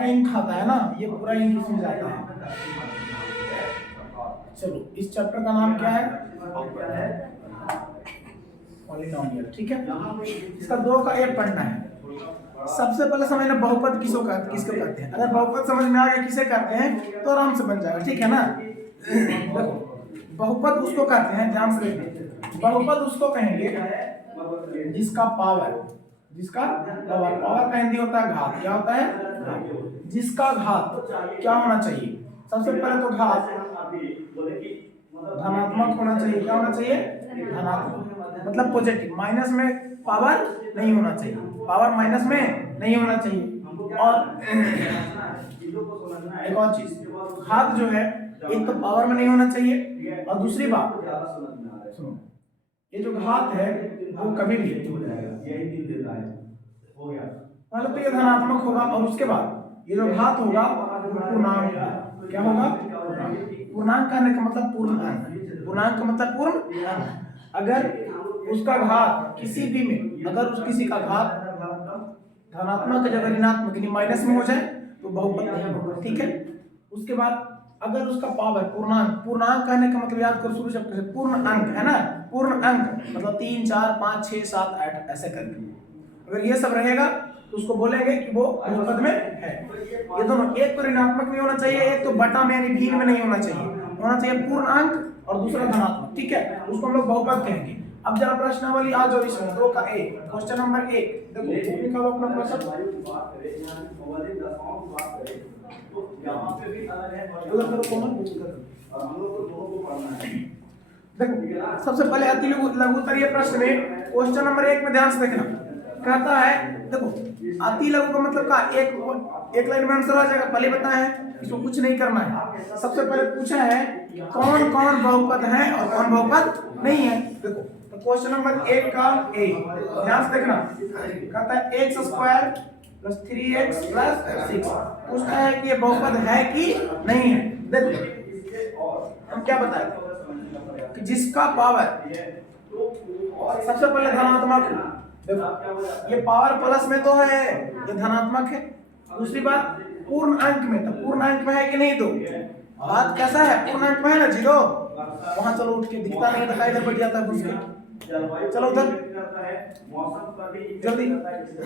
पूरा इंक खाता है ना, ये पूरा इंक इसमें जाता है। चलो इस चैप्टर का नाम क्या है? पॉलिनोमियल। ठीक है, इसका 2 का 1 पढ़ना है। सबसे पहले समझना बहुपद किसको कहते हैं। अगर बहुपद समझ में आ गया किसे कहते हैं तो आराम से बन जाएगा। ठीक है ना। देखो बहुपद उसको कहते हैं, ध्यान से देखना, बहुपद उसको कहेंगे जिसका पावर का हिंदी होता है घात। क्या होता है? जिसका घात क्या होना चाहिए? सबसे पहले तो घात धनात्मक होना चाहिए। क्या होना चाहिए? धनात्मक, मतलब पॉजिटिव। माइनस में पावर नहीं होना चाहिए, पावर माइनस में नहीं होना चाहिए। और एक और चीज, घात जो है एक तो पावर में नहीं होना चाहिए, और दूसरी बात सुनो, ये जो घात है वो कभी भी पहले तो ये धनात्मक होगा, और उसके बाद ये जो घात होगा वो पूर्णांक। क्या होगा? पूर्णांक कहने का मतलब पूर्ण अंक। पूर्णांक का मतलब पूर्ण अंक। अगर उसका घात किसी भी में, अगर उस किसी का घात धनात्मक की जगह ऋणात्मक यानी माइनस में हो जाए तो बहुपद नहीं होगा। ठीक है। उसके बाद अगर उसका पावर पूर्णांक कहने का मतलब याद करो शुरू से, पूर्ण अंक है ना, पूर्ण अंक मतलब 3 4 5 6 7 8 ऐसे करके, अगर ये सब रहेगा तो उसको बोलेंगे कि वो बहुपद में है। ये दोनों, एक तो ऋणात्मक नहीं होना चाहिए, एक तो बटा में यानी भिन्न में नहीं होना चाहिए पूर्ण अंक, और दूसरा धनात्मक। ठीक है, उसको हम लोग बहुपद कहेंगे। अब जरा प्रश्नावली आ जाओ इसमें 2 का 1, क्वेश्चन नंबर 1 देखो, निकालो अपना प्रश्न। देखो सबसे पहले अति लघुत्तरीय प्रश्न में क्वेश्चन नंबर 1 में ध्यान से देखना, कहता है देखो अति लघु का मतलब का एक लाइन में आंसर आ जाएगा। पहले बताया है, इसको कुछ नहीं करना है। सबसे पहले पूछा है कौन कौन बहुपद है और कौन बहुपद नहीं है। देखो तो क्वेश्चन नंबर 1 का ए, ध्यान से देखना, कहता है x² + 3x + 6। पूछता है कि ये बहुपद है कि नहीं है। देखो हम क्या बताए कि जिसका पावर सबसे पहले धनात्मक, देखो ये पावर प्लस में तो है, ये धनात्मक है। दूसरी बात पूर्ण अंक में, तो पूर्ण अंक में है कि नहीं? तो बात कैसा है, पूर्ण अंक में है ना 0। वहां चलो उठ के, दिखता नहीं, दिखाई इधर बढ़ जाता है घुस के। चलो उधर जल्दी।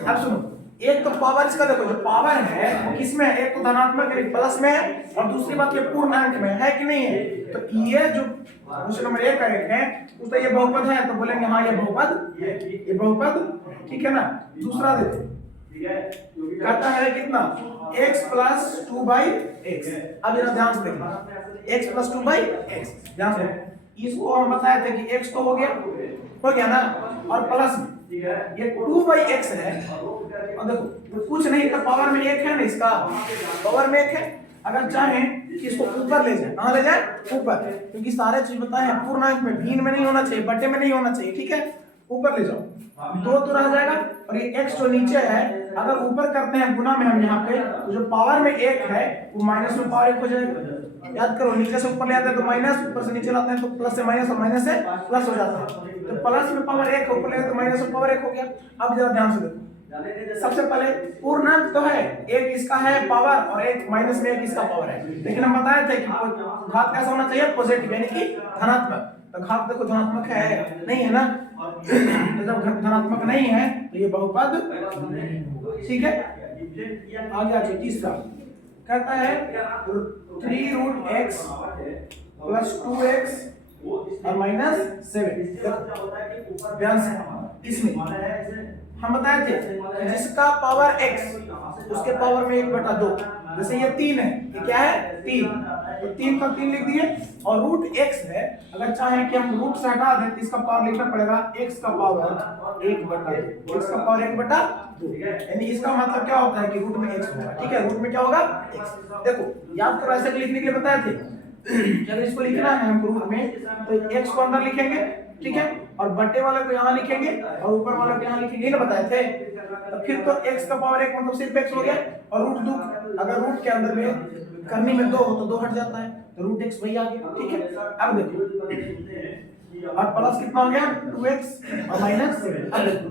अब सुनो, एक तो पावर इसका देखो, जो पावर है वो किसमें है? एक तो धनात्मक यानी प्लस में है, और दूसरी बात ये पूर्ण अंक में है कि नहीं है। तो ये जो क्वेश्चन नंबर 1 का है उसका ये बहुपद है, तो बोलेंगे हाँ ये बहुपद। ठीक है ना। दूसरा देखो, कहता है कितना x + 2/x। अब जरा ध्यान से देखना, x + 2/x, ध्यान से। इसको हम बताए थे कि x तो हो गया ना, और प्लस ये 2/x है, और देखो तो कुछ नहीं, तो पावर में 1 है ना, इसका पावर में 1 है। अगर चाहें कि इसको ऊपर ले जाए, कहाँ ले जाए? ऊपर, क्योंकि सारे चीज बताए हैं पूर्णांक में, भिन्न में नहीं होना चाहिए, बटे में नहीं होना चाहिए। ठीक है, ऊपर ले जाओ, 2 तो रह जाएगा, और ये x जो नीचे है अगर ऊपर करते हैं गुना में हम यहाँ पे, तो जो पावर में 1 है वो माइनस में पावर 1 हो जाएगा। याद करो, नीचे से ऊपर ले आते हैं तो माइनस, ऊपर से नीचे लाते हैं तो प्लस से माइनस, और माइनस से प्लस हो जाता है। तो प्लस में पावर 1 ऊपर ले तो माइनस में पावर 1 हो गया। अब जरा ध्यान से देखो, सबसे पहले पूर्णांक तो है, एक इसका है पावर, और एक माइनस में एक इसका पावर है। लेकिन हम बताए थे कि घात कैसा होना चाहिए? पॉजिटिव यानी कि धनात्मक। तो घात देखो धनात्मक है नहीं है ना, तो जब धनात्मक नहीं है तो ये बहुपद। ठीक है, आगे आगे तीसरा कहता है 3√x + 2x और -7। ध्यान से, इसमें हम बताए थे जिसका पावर x उसके पावर में 1/2। जैसे ये 3 है, ये क्या है? 3, तो 3 का 3 लिख दिए, और √x है, अगर चाहें कि हम रूट से हटा दें तो इसका पावर लिखना पड़ेगा x का पावर 1/2, x का पावर 1/2, यानी इसका मतलब क्या होता है कि रूट में x होगा। ठीक है, रूट में क्या होगा? x। देखो याद करो, ऐसे लिखने के लिए बताए थे जब इसको लिखना है हमको रूट में, तो x को अंदर लिखेंगे, ठीक है, और बटे वाले को यहाँ लिखेंगे और ऊपर वाले को यहाँ लिखेंगे, ना बताए थे। तो फिर तो x का पावर 1 मतलब सिर्फ x हो गया, और √2 अगर रूट के अंदर में करने में 2 हो तो 2 हट जाता है, तो √x वही आ गया। ठीक है, अब देखो, और प्लस कितना हो गया? 2x और -7। अब देखो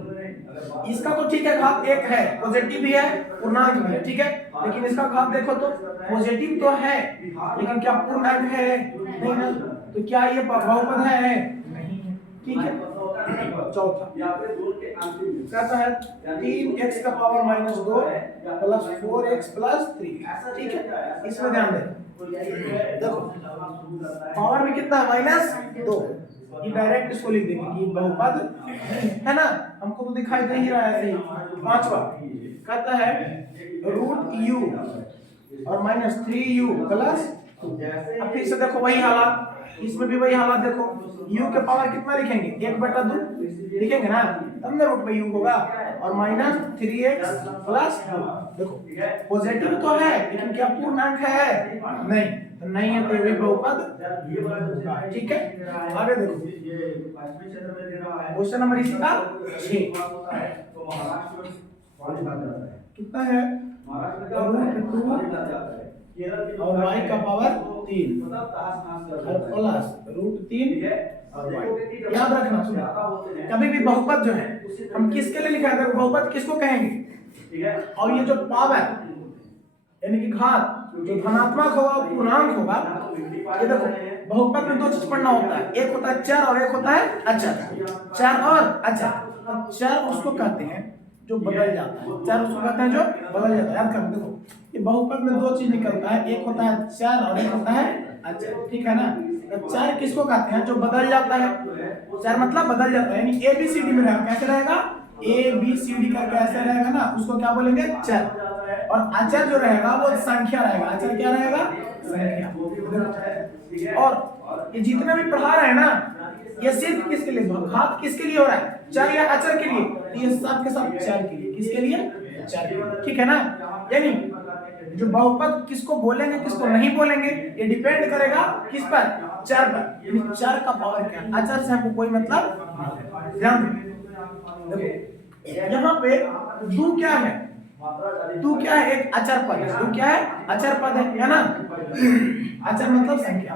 इसका तो ठीक है, घात एक है, पॉजिटिव भी है पूर्णांक भी है, ठीक है, लेकिन इसका घात देखो तो पॉजिटिव तो है लेकिन क्या पूर्णांक है? नहीं ना, तो क्या ये बहुपद है? नहीं है, ठीक है। चौथा कहता है 3x का power minus 2 plus 4x plus 3, ठीक है। इसमें ध्यान दें, देखो पावर में कितना माइनस 2, ये डायरेक्ट इसको लिख देंगे कि बहुपद है ना, हमको तो दिखाई दे ही रहा है सही। पांचवा कहता है रूट यू और माइनस 3u प्लस 2। अब फिर से देखो वही हालात, इसमें भी वही हालात, देखो u के पावर कितना लिखेंगे 1/2 लिखेंगे ना, तब ना रूट में u होगा, और माइनस 3x प्लस 2। देखो पॉजिटिव तो है लेकिन क्या पूर्णांक है? नहीं, तो नहीं है तो ये भी बहुपद, ठीक है। आगे देखो क्वेश्चन नंबर इसका 6 कितना है, रूट 2 और y का पावर 3 और प्लस रूट 3 और y। याद रखना, सुनो कभी भी बहुपद जो है हम किसके लिए लिखा है, बहुपद किसको कहेंगे, और ये जो पावर यानी कि घात जो धनात्मक होगा पूर्णांक होगा, ये देखो बहुपद में दो चीज पढ़ना होता है, एक होता है चर और एक होता है अचर। चर और अचर, चर उसको कहते हैं जो बदल जाता है, चर उसको कहते हैं जो बदल जाता है। याद कर देखो ये बहुपद में दो चीज निकलता है, एक होता है चर और एक होता है अचर, ठीक है ना। तो चर किसको कहते हैं, जो बदल जाता है, चर मतलब बदल जाता है, यानी ए बी सी डी में रहेगा, कैसे रहेगा ए बी सी डी करके ऐसे रहेगा ना, उसको क्या बोलेंगे चर। और अचर जो रहेगा वो संख्या रहेगा, अचर क्या रहेगा संख्या। और ये जितना भी पढ़ा रहे हैं ना, ये सिर्फ किसके लिए, घात किसके लिए हो रहा है, चर या अचर के लिए, तो ये सब के सब चर के लिए, किसके लिए चर के लिए, ठीक है ना। यानी जो बहुपद किसको बोलेंगे किसको नहीं बोलेंगे ये डिपेंड करेगा किस पर, चर पर, यानी चर का पावर क्या, अचर से हमको कोई मतलब। ध्यान देखो यहाँ पे दो क्या है, तू क्या है, एक अचर पद, तू क्या है अचर पद है ना, अचर मतलब संख्या,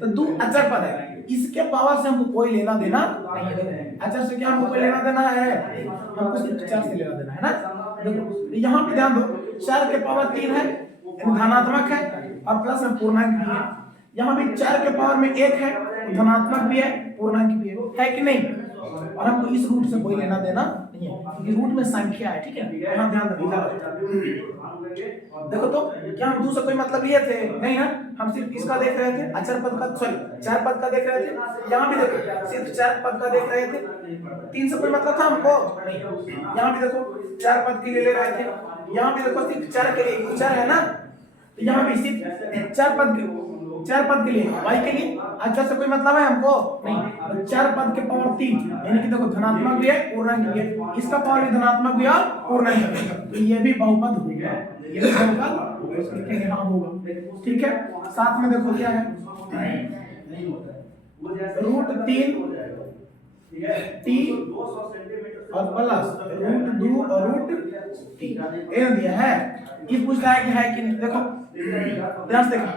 तो दो अचर पद है, इसके पावर से हमको कोई लेना देना नहीं है। अचर से क्या हमको कोई लेना देना है, हमको सिर्फ चर से लेना देना है ना। देखो यहाँ पे ध्यान दो, चर के पावर 3 है धनात्मक है और प्लस में पूर्णांक भी है, यहाँ भी चर के पावर में 1 है धनात्मक भी है पूर्णांक भी है कि नहीं, और हमको इस रूट से कोई लेना देना नहीं है क्योंकि रूट में संख्या है, ठीक है। यहाँ ध्यान देखो तो क्या हम दूसरा कोई मतलब लिए थे, नहीं ना, हम सिर्फ इसका देख रहे थे, अचर पद का, सॉरी चर पद का देख रहे थे, यहाँ भी देखो सिर्फ चर पद का देख रहे थे, 3 से कोई मतलब था हमको नहीं। यहाँ भी देखो चर पद के लिए ले रहे थे, यहाँ भी देखो सिर्फ चर के लिए, चर है ना, तो यहाँ भी सिर्फ चर पद के लिए y के लिए अचर से कोई मतलब है हमको नहीं। तो चर पद के पावर 3 यानी कि देखो धनात्मक भी है पूर्णांक भी है, इसका पावर भी धनात्मक भी है और पूर्णांक भी है, तो ये भी बहुपद हो गया, ये भी बहुपद होगा, इसको लिखेंगे हाँ होगा, ठीक है। साथ में देखो क्या है रूट 3 t और प्लस रूट 2 और रूट 3 ये दिया है। ये पूछता है कि है कि नहीं, देखो ध्यान से देखो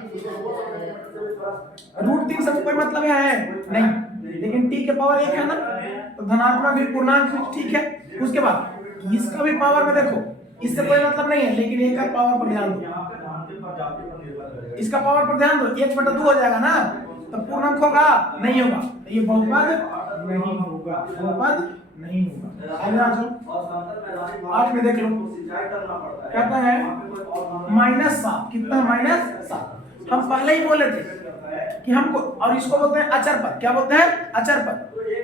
रूट 3 से कोई मतलब है नहीं, लेकिन t के पावर 1 है ना, तो धनात्मक भी पूर्णांक भी, ठीक है। उसके बाद इसका भी पावर में देखो, इससे कोई मतलब नहीं है, लेकिन एक का पावर पर ध्यान दो, इसका पावर पर ध्यान दो, 1/2 हो जाएगा ना, तो पूर्णांक होगा नहीं होगा, तो ये बहुपद नहीं होगा, बहुपद नहीं होगा। आगे आ जाओ 8 में देख लो, कहता है -7, कितना -7, हम पहले ही बोले थे कि हमको, और इसको बोलते हैं अचर पद, क्या बोलते हैं अचर पद,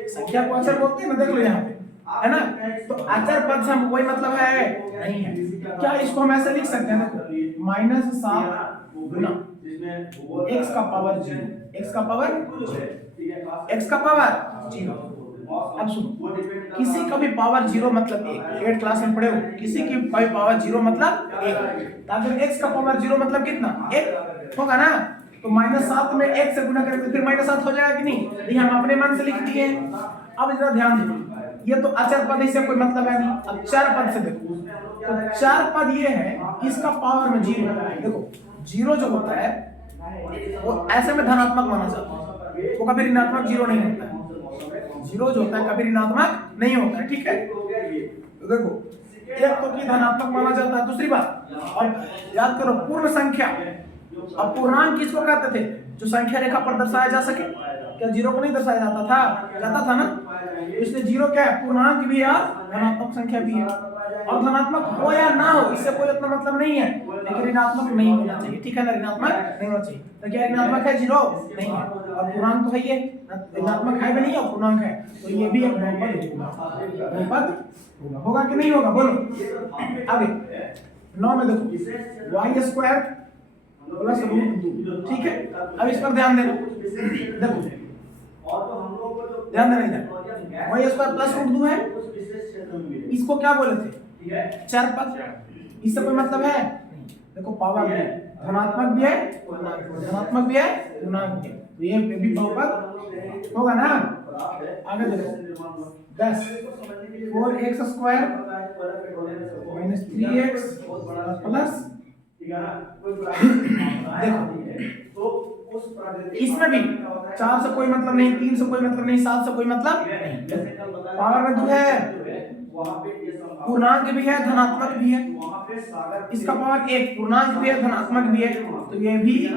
संख्या को अचर बोलते हैं ना, देख लो यहाँ पे है ना, तो अचर पद से हमको कोई मतलब है नहीं है। क्या इसको हम ऐसे लिख सकते हैं, देखो -7 गुना x का पावर 0, x का पावर 0। अब सुनो, किसी का भी पावर 0 मतलब 1, 8 क्लास में पढ़े हो, किसी की पावर 0 मतलब 1, तो अगर x का पावर 0 मतलब कितना 1 होगा ना, तो -7 में 1 से गुना करें तो फिर -7 हो जाएगा कि नहीं, ये हम अपने मन से लिख दिए। अब जरा ध्यान दो, ये तो अचर पद, इससे कोई मतलब है नहीं। अब चर पद से देखो, तो चर पद ये है, इसका पावर में 0, देखो 0 जो होता है वो ऐसे में धनात्मक माना जाता है, वो कभी ऋणात्मक 0 नहीं होता है, जीरो जो होता है कभी ऋणात्मक नहीं होता है, ठीक है। तो देखो एक तो की धनात्मक माना जाता है। दूसरी बात, और याद करो पूर्ण संख्या, अब पूर्णांक किसको कहते थे? जो संख्या रेखा पर दर्शाया जा सके। क्या जीरो को नहीं दर्शाया जाता था ना? इसलिए जीरो क्या है? पूर्णांक भी है, धनात्मक संख्या भी है। और धनात्मक हो या ना हो इससे कोई उतना मतलब नहीं है, लेकिन ऋणात्मक नहीं होना चाहिए, ठीक है ना? ऋणात्मक नहीं होना चाहिए। तो क्या ऋणात्मक है? जीरो नहीं है। और पूर्णांक तो है ये, ऋणात्मक है भी नहीं और पूर्णांक है, तो ये भी एक बहुपद होगा कि नहीं होगा? बोलो आगे। 9 में देखो वाई स्क्वायर प्लस रूट 2, ठीक है। अब इस पर ध्यान देना, देखो ध्यान देना, वाई स्क्वायर प्लस रूट 2 है। इसको क्या बोले थे? चर पद। इससे कोई मतलब है? देखो पावर में धनात्मक भी है, धनात्मक भी है, पूर्णांक भी है, तो ये भी बहुपद होगा ना। आगे देखो 10 4x square minus 3x plus, देखो इसमें भी 4 से कोई मतलब नहीं, 3 से कोई मतलब नहीं, 7 से कोई मतलब नहीं। पावर में 2 है, पूर्णांक भी है, धनात्मक भी है। इसका पावर 1, पूर्णांक भी है, धनात्मक भी है, तो ये भी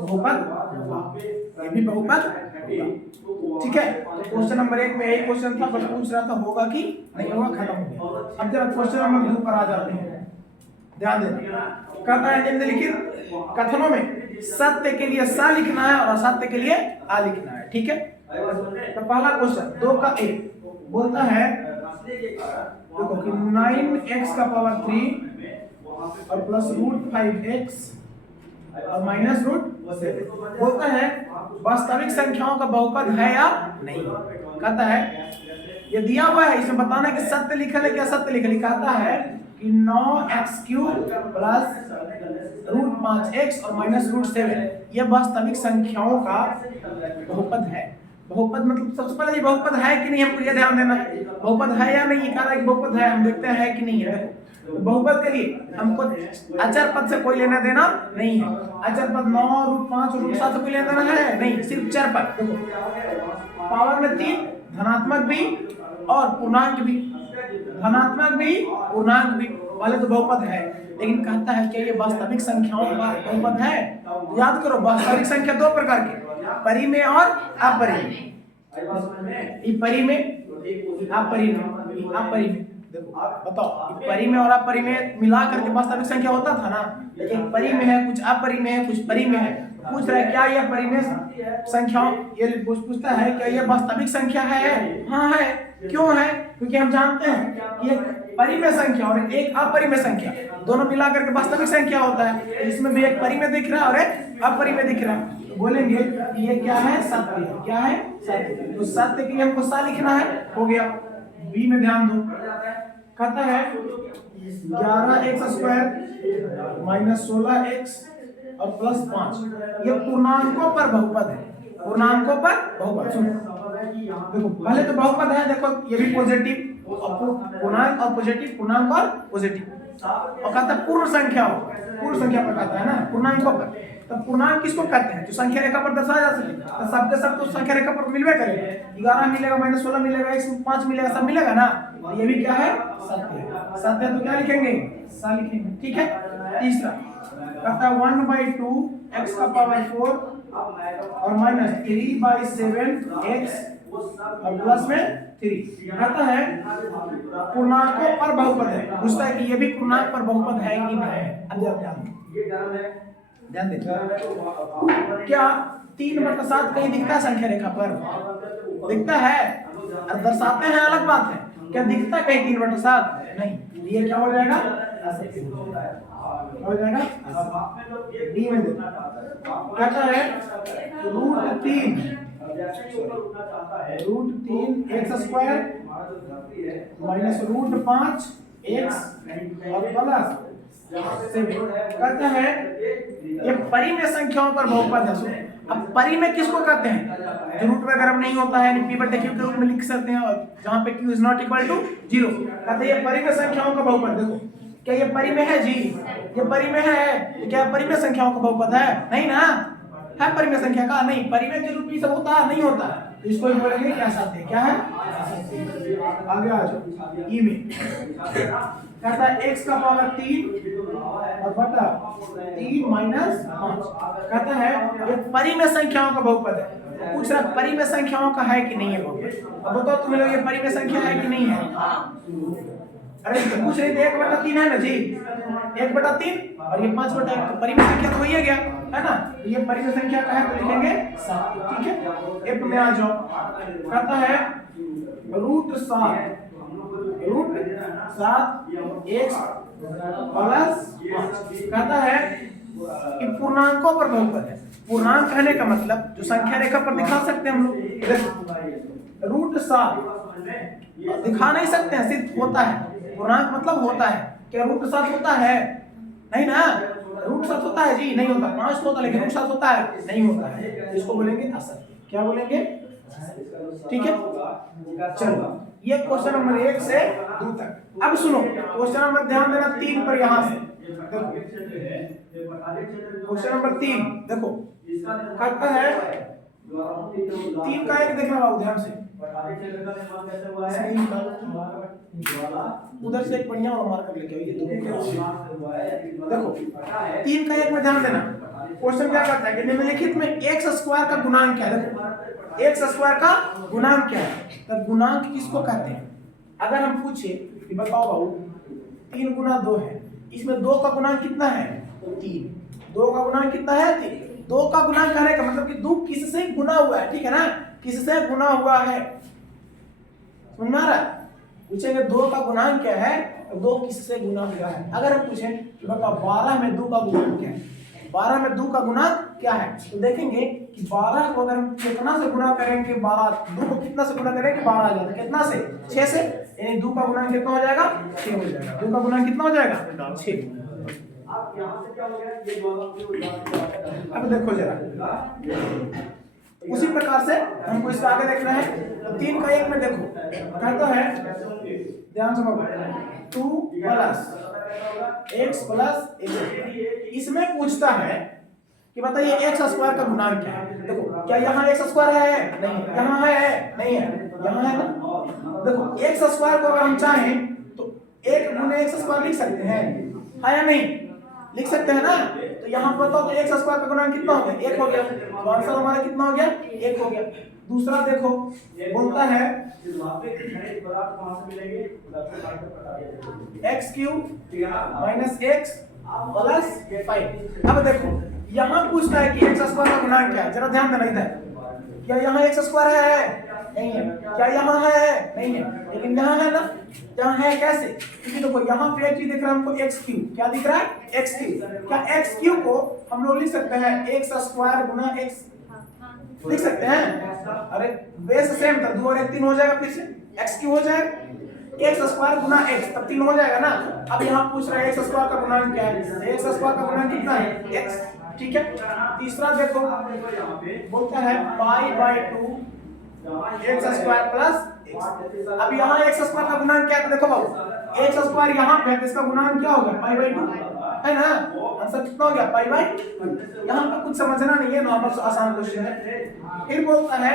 बहुपद, ये भी बहुपद, ठीक है। तो क्वेश्चन नंबर 1 में यही क्वेश्चन था, बस पूछ रहा था होगा कि नहीं होगा, खत्म हो गया। अब जरा क्वेश्चन नंबर 2 पर आ जाते हैं, ध्यान देना। कहता है निम्नलिखित कथनों में सत्य के लिए स लिखना है और असत्य के लिए आ लिखना है, ठीक है। तो पहला क्वेश्चन 2 का 1 बोलता है, देखो कि 9x का पावर 3 और प्लस रूट 5x और माइनस रूट 7 बोलता है वास्तविक संख्याओं का बहुपद है या नहीं। कहता है ये दिया हुआ है, इसमें बताना कि सत्य लिखा है क्या असत्य लिखा है। कहता है कि 9x³ प्लस रूट 5x और माइनस रूट 7 ये वास्तविक संख्याओं का बहुपद है। बहुपद मतलब सबसे पहले ये बहुपद है कि नहीं हमको ये ध्यान देना है, बहुपद है या नहीं। कह रहा है कि बहुपद है, हम देखते हैं कि नहीं है। तो बहुपद के लिए हमको अचर पद से कोई लेना देना नहीं है। अचर पद 9 रूट 5 और रूट 7 से कोई लेना देना है नहीं, सिर्फ चर पद। देखो पावर में 3, धनात्मक भी और पूर्णांक भी, धनात्मक भी पूर्णांक भी वाले तो बहुपद है। लेकिन कहता है कि ये वास्तविक संख्याओं का बहुपद है। तो याद करो वास्तविक संख्या 2 प्रकार की, परिमेय और अपरिमेय। परिमेय अपरिमेय, अपरिमेय। देखो बताओ परिमेय और अपरिमेय मिला करके वास्तविक संख्या होता था ना, लेकिन परिमेय है, कुछ अपरिमेय है, कुछ परिमेय है। पूछ रहा है क्या यह परिमेय संख्याओं, ये पूछता है क्या यह वास्तविक संख्या है? हाँ है। क्यों है? क्योंकि हम जानते हैं कि एक परिमेय संख्या और एक अपरिमेय संख्या दोनों मिलाकर के वास्तविक संख्या होता है। इसमें भी एक परिमेय दिख रहा है और एक अपरिमेय दिख रहा है। तो बोलेंगे ये क्या है? सत्य है। क्या है? सत्य। तो सत्य के लिए हमको सा लिखना है, हो गया। बी में ध्यान दो, कहता है 11x स्क्वायर माइनस 16x और प्लस 5 ये पूर्णांकों पर बहुपद है। पूर्णांकों पर बहुपद। सुनो देखो पहले तो बहुपद है, देखो ये भी पॉजिटिव और पूर्णांक और पॉजिटिव, पूर्णांक और पॉजिटिव। और कहता है पूर्ण संख्या, पूर्ण संख्या पर कहता है ना, पूर्णांकों पर। तब पूर्णांक किसको कहते हैं? जो संख्या रेखा पर दर्शाया जा सके। तो सबके सब तो संख्या रेखा पर मिलवे करेगा, 11 मिलेगा, माइनस 16 मिलेगा, 5 मिलेगा, सब मिलेगा ना। तो ये भी क्या है? सत्य। सत्य तो क्या लिखेंगे? सा लिखेंगे, ठीक है। तीसरा कहता है 1/2 x का पावर 4 और माइनस 3/7 x और प्लस में 3। कहता है पूर्णांकों पर बहुपद है। पूछता है कि ये भी पूर्णांक पर बहुपद है कि नहीं। ध्यान दें, क्या 3/7 कहीं दिखता है संख्या रेखा पर? दिखता है, दर्शाते हैं अलग बात है। क्या दिखता है कहीं 3/7? नहीं। ये क्या हो जाएगा? हो जाएगा डी में। कहता है √3 x स्क्वायर माइनस √5 x और प्लस। कहता है ये परिमेय संख्याओं पर बहुपद है। अब परिमेय किसको कहते हैं? जो रूट में गर्म नहीं होता है, यानी p/q के रूप में लिख सकते हैं, और जहां पे q is not equal to 0। कहते हैं ये परिमेय संख्याओं का बहुपद। देखो क्या ये परिमेय है? जी ये परिमेय है। क्या परिमेय संख्याओं का बहुपद है? नहीं ना। है परिमेय संख्या का? नहीं। परिमेय के रूप में सब होता है? नहीं होता है। इसको ही बोलेंगे क्या साथ है, क्या है, आगे आ जाओ ई में। कहता है x का पावर 3 और बटा 3 माइनस 5। कहता है ये परिमेय संख्याओं का बहुपद है। पूछ रहा परिमेय संख्याओं का है कि नहीं है बहुपद। अब बताओ तुम लोग ये परिमेय संख्या है कि नहीं है। अरे पूछ रहे थे 1/3 है ना जी, 1/3 और ये 5/1 तो परिमेय संख्या तो हो ही गया है ना। ये परिमेय संख्या का है तो लिखेंगे 7। ठीक है, f में आ जाओ। कहता है √7 x प्लस 5। कहता है कि पूर्णांकों पर बहुपद है। पूर्णांक कहने का मतलब जो संख्या रेखा पर दिखा सकते हैं हम लोग। √7 दिखा नहीं सकते हैं, सिर्फ होता है। पूर्णांक मतलब होता है। क्या √7 होता है? नहीं ना, √7 होता है जी, नहीं होता। 5 तो होता है लेकिन √7 होता है नहीं होता है, इसको बोलेंगे असत्य। क्या बोलेंगे? ठीक है, चलो ये क्वेश्चन नंबर 1 से 2 तक। अब सुनो क्वेश्चन नंबर, ध्यान देना 3 पर। यहां से क्वेश्चन नंबर 3 देखो, कहता है 3 का 1 देखना बाबू ध्यान से। उधर से एक बढ़िया वाला मार्कर लेके आइए। देखो 3 का 1 में ध्यान देना। क्वेश्चन क्या करता है कि निम्नलिखित में x² का गुणांक क्या है। देखो x² का गुणांक क्या है, तब गुणांक किसको कहते हैं। अगर हम पूछे कि बताओ बाबू 3 गुना 2 है, इसमें 2 का गुणांक कितना है, 3। 2 का गुणांक कितना है, 3। 2 का गुणांक करने का मतलब कि 2 किससे गुना हुआ है, ठीक है ना, किससे गुना हुआ है। सुनना रहा, पूछेंगे 2 का गुणांक क्या है, 2 किससे गुना हुआ है। अगर हम पूछें कि बताओ 12 में 2 का गुणांक क्या है, 12 में 2 का गुणांक क्या है, तो देखेंगे कि 12 को अगर हम कितना से गुना करेंगे, 12 2 को कितना से गुना करेंगे, 12 आ जाता है। कितना से, 6 से, यानी 2 का गुणांक कितना हो जाएगा, 6 हो जाएगा। 2 का गुणांक कितना हो जाएगा, 6। अब यहां से क्या हो गया, ये अब देखो जरा, उसी प्रकार से हमको इसका आगे देखना है। 3 का 1 में देखो कहता है, ध्यान से 2 प्लस x प्लस 1। इसमें पूछता है कि बताइए x² का गुणांक क्या है। देखो क्या यहाँ x² है, नहीं, यहाँ है, नहीं है, यहाँ है ना। देखो x² को अगर हम चाहें तो 1 गुने x² लिख सकते हैं, है या नहीं, लिख सकते हैं ना। तो यहाँ बताओ तो x² का गुणांक कितना हो गया, 1 हो गया। तो आंसर हमारा कितना हो गया, 1 हो गया। दूसरा देखो बोलता है x³ माइनस x प्लस 5। अब देखो यहाँ पूछता है कि x² का गुणांक क्या है, जरा ध्यान देना इधर। क्या यहाँ x² है, नहीं है। क्या यहाँ है, नहीं है, लेकिन यहाँ है ना। यहाँ है कैसे, क्योंकि देखो यहाँ पे एक चीज दिख रहा है हमको x3। क्या दिख रहा है, x3। क्या x3 को हम लोग लिख सकते हैं x² गुना x, लिख सकते हैं। अरे बेस सेम था, 2 और 1 3 हो जाएगा, फिर से x3 हो जाएगा, x² गुना x, तब 3 हो जाएगा ना। अब यहाँ पूछ रहा है x² का गुणांक क्या है, x² का गुणांक कितना है, x। ठीक है, तीसरा देखो बोलता है π/2 x² प्लस x। अब यहाँ x² का गुणांक क्या है, तो देखो बाबू x² यहाँ पे है तो इसका गुणांक क्या होगा, π/2 है ना। आंसर कितना हो गया, π/2। यहाँ पे कुछ समझना नहीं है, नॉर्मल आसान क्वेश्चन है। फिर बोलता है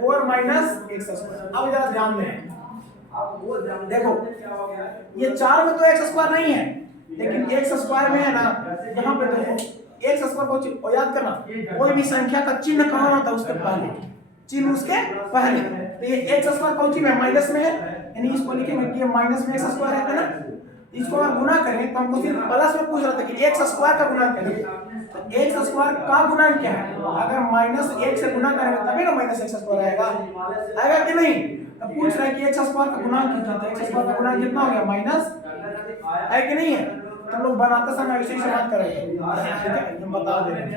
4 माइनस x²। अब जरा ध्यान दें, देखो ये 4 में तो x² नहीं है, लेकिन x² में है ना। यहाँ पे देखो x² को याद करना, कोई भी संख्या का चिन्ह कहाँ होता है, उसके पहले, चिन्ह उसके पहले। तो ये x² कौन में, माइनस में है, यानी इसको लिखेंगे कि ये माइनस में x² है ना। इसको अगर गुना करें तो हमको सिर्फ प्लस में पूछ रहा था कि x² का गुणांक क्या है। तो x² का गुणांक क्या है, अगर -1 से गुना करेंगे तभी ना -x² आएगा, आएगा कि नहीं। तो पूछ रहा है कि x² का गुणांक कितना, तो x² का गुणांक कितना हो गया, माइनस है कि नहीं है। तुम लोग बनाते समय ऐसे ही बात करेंगे, ठीक है, एकदम बता दे रहे हैं।